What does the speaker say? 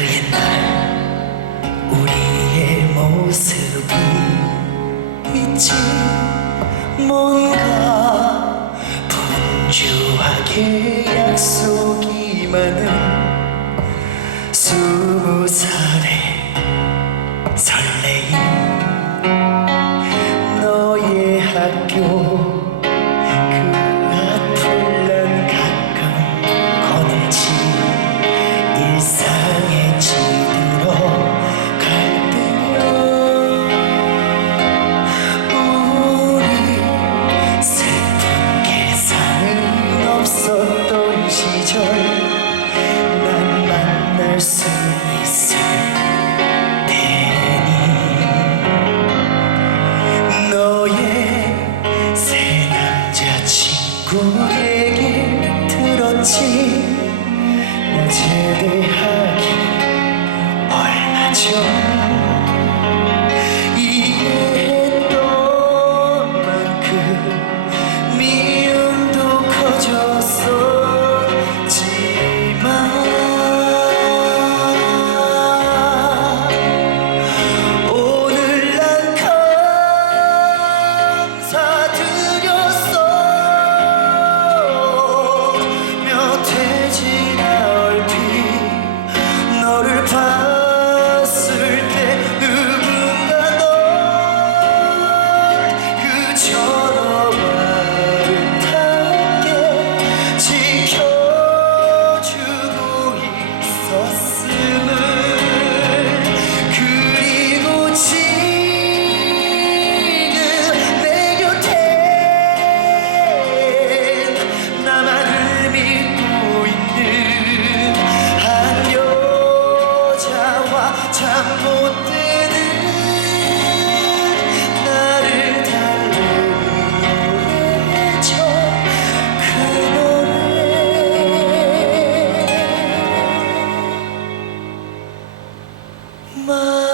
옛날 우리의 모습이 있지. 뭔가 분주하게 약속이 많은 스무 살의 설레임 수 있을 테니. 너의 새 남자친구 얘기 들었지. 나 제대하기 얼마 전 your my